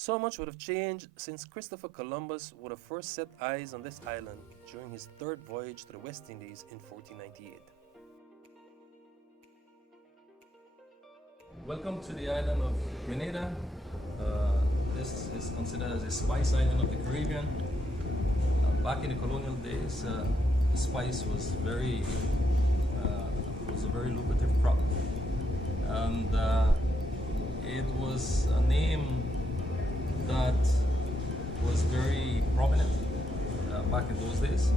So much would have changed since Christopher Columbus would have first set eyes on this island during his third voyage to the West Indies in 1498. Welcome to the island of Grenada. This is considered as a spice island of the Caribbean. Back in the colonial days, spice was a very lucrative crop, and it was a name that was very prominent back in those days.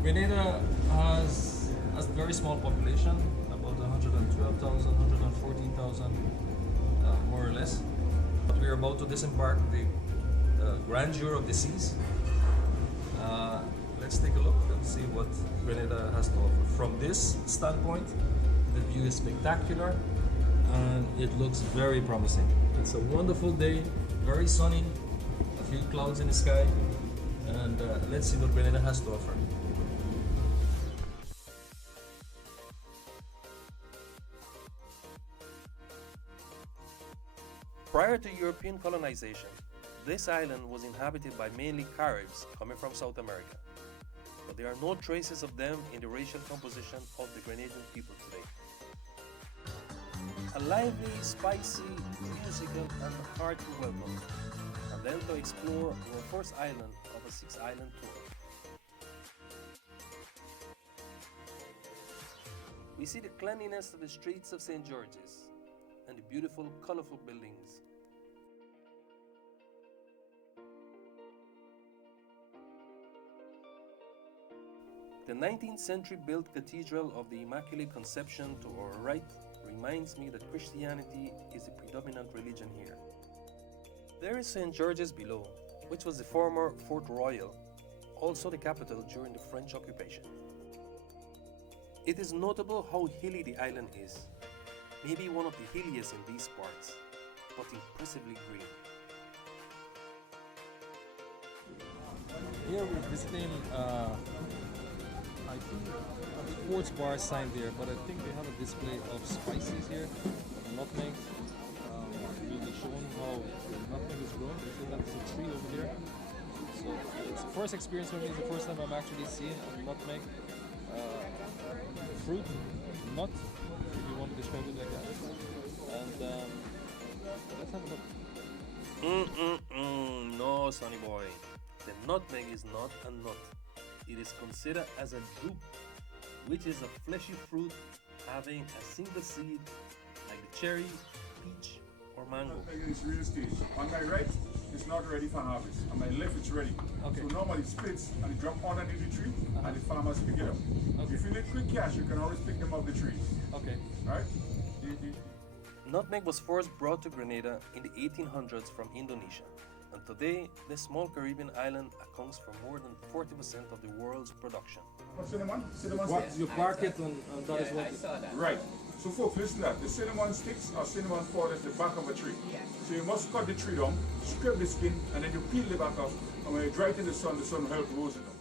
Grenada has a very small population, about 112,000, 114,000, more or less. But we are about to disembark the Grandeur of the seas. Let's take a look and see what Grenada has to offer. From this standpoint, the view is spectacular and it looks very promising. It's a wonderful day, very sunny, a few clouds in the sky, and let's see what Grenada has to offer. Prior to European colonization, this island was inhabited by mainly Caribs coming from South America, but there are no traces of them in the racial composition of the Grenadian people today. A lively, spicy, musical and hearty welcome, and then to explore our first island of a 6-island tour. We see the cleanliness of the streets of St. George's and the beautiful, colorful buildings. The 19th century built Cathedral of the Immaculate Conception to our right reminds me that Christianity is the predominant religion here. There is St. George's below, which was the former Fort Royal, also the capital during the French occupation. It is notable how hilly the island is, maybe one of the hilliest in these parts, but impressively green. Here we're visiting I think a sports bar sign there, but I think they have a display of spices here, nutmeg. We'll be showing how nutmeg is grown. You see that's a tree over there. So it's the first experience for me. It's the first time I'm actually seeing a nutmeg fruit, nut, if you want to describe it like that. And let's have a look. No, sonny boy. The nutmeg is not a nut. It is considered as a drupe, which is a fleshy fruit having a single seed like the cherry, peach, or mango. Nutmeg is real stage. On my right, it's not ready for harvest. On my left, it's ready. Okay. So normally it splits and it drop underneath the tree and the farmers pick it up. Okay. If you need quick cash, you can always pick them off the trees. Okay. Right? Nutmeg was first brought to Grenada in the 1800s from Indonesia, and today this small Caribbean island accounts for more than 40% of the world's production. Cinnamon? Cinnamon What, sticks? you bark it and that is what? I saw that. Right. So folks, listen to that. The cinnamon sticks or cinnamon powder is the back of a tree. Yes. So you must cut the tree down, scrape the skin, and then you peel the back off. And when you dry it in the sun will help rose it up.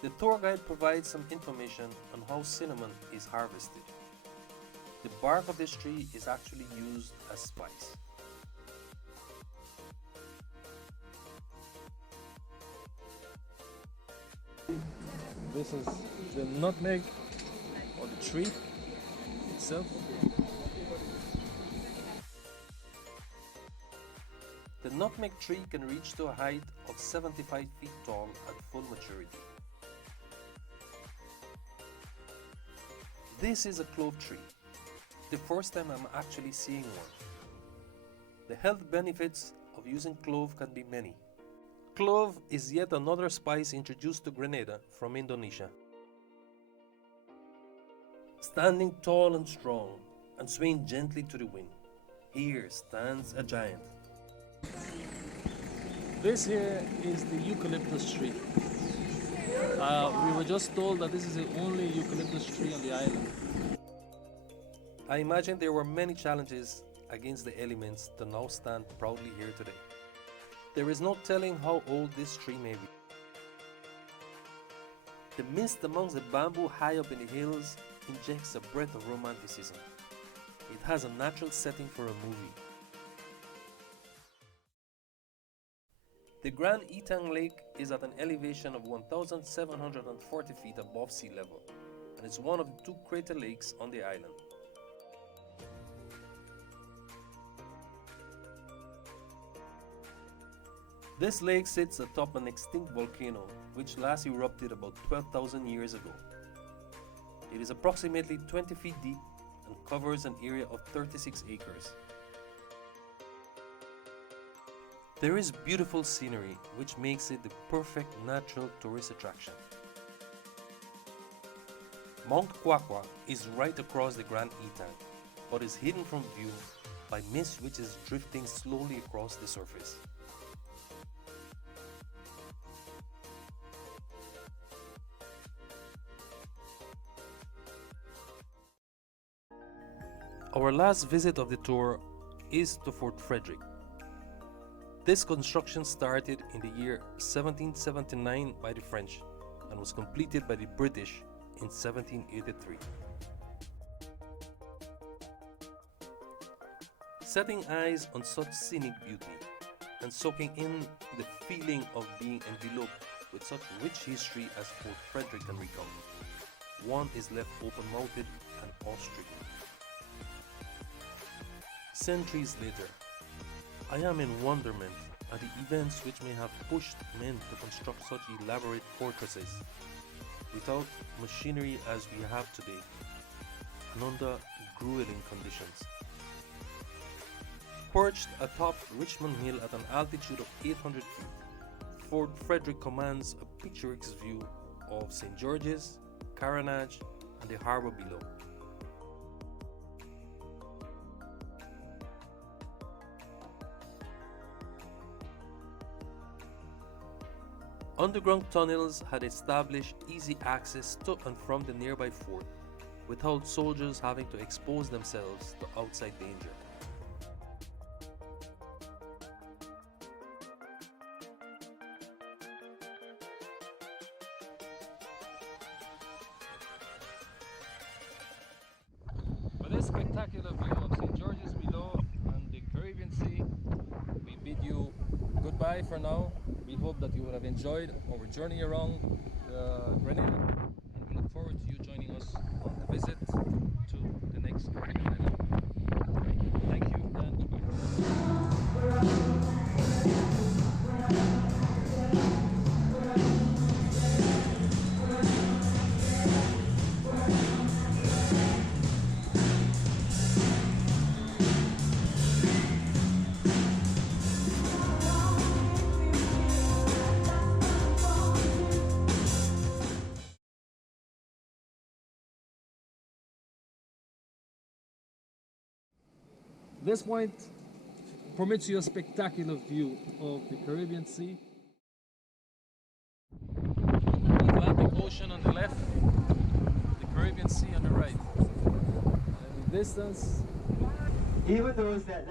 The tour guide provides some information on how cinnamon is harvested. The bark of this tree is actually used as spice. This is the nutmeg or the tree itself. The nutmeg tree can reach to a height of 75 feet tall at full maturity. This is a clove tree, the first time I'm actually seeing one. The health benefits of using clove can be many. Clove is yet another spice introduced to Grenada from Indonesia. Standing tall and strong and swaying gently to the wind, here stands a giant. This here is the eucalyptus tree. We were just told that this is the only eucalyptus tree on the island. I imagine there were many challenges against the elements to now stand proudly here today. There is no telling how old this tree may be. The mist amongst the bamboo high up in the hills injects a breath of romanticism. It has a natural setting for a movie. The Grand Itang Lake is at an elevation of 1,740 feet above sea level and is one of the two crater lakes on the island. This lake sits atop an extinct volcano which last erupted about 12,000 years ago. It is approximately 20 feet deep and covers an area of 36 acres. There is beautiful scenery which makes it the perfect natural tourist attraction. Mount Kwakwa is right across the Grand Itang, but is hidden from view by mist which is drifting slowly across the surface. Our last visit of the tour is to Fort Frederick. This construction started in the year 1779 by the French and was completed by the British in 1783. Setting eyes on such scenic beauty and soaking in the feeling of being enveloped with such rich history as Fort Frederick can recount, one is left open-mouthed and awe-stricken. Centuries later, I am in wonderment at the events which may have pushed men to construct such elaborate fortresses without machinery as we have today and under grueling conditions. Perched atop Richmond Hill at an altitude of 800 feet, Fort Frederick commands a picturesque view of St. George's, Carenage, and the harbor below. Underground tunnels had established easy access to and from the nearby fort, without soldiers having to expose themselves to outside danger. For this spectacular view of St. George's below and the Caribbean Sea, we bid you goodbye for now. We hope that you will have enjoyed our journey around Grenada, and we look forward to you joining us on the visit to the next Caribbean island. Thank you and goodbye. This point permits you a spectacular view of the Caribbean Sea. The Atlantic Ocean on the left, the Caribbean Sea on the right. And in the distance, even those that